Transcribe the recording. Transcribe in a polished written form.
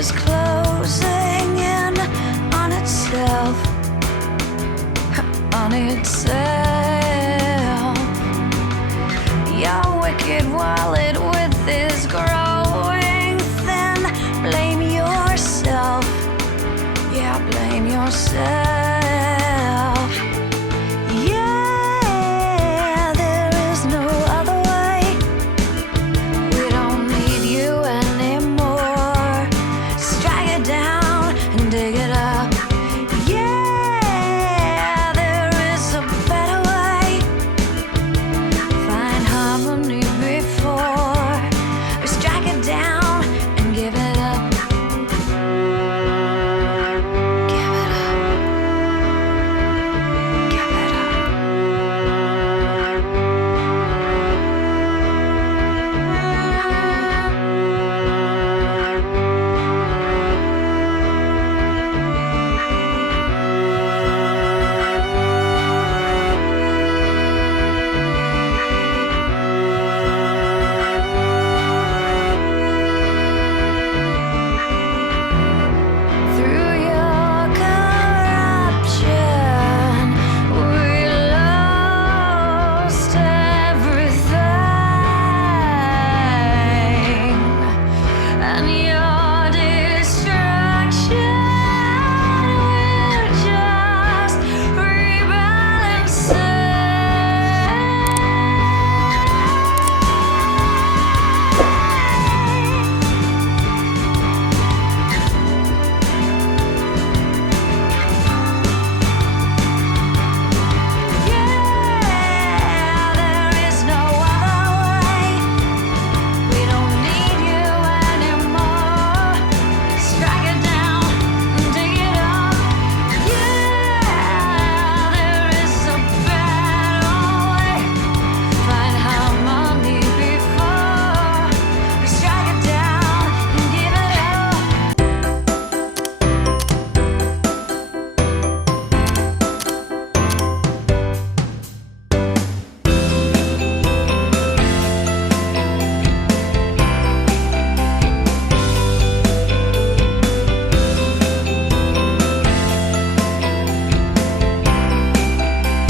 is closing in on itself, on itself. Your wicked wallet width is growing thin. Blame yourself, yeah, blame yourself. Yeah, there is no other way. We don't need you anymore. Strike it down and dig it up. Yeah, there is a better way. Find harmony before we strike it down and give it up. Give it up. Give it up. Through your corruption, we lost everything, and your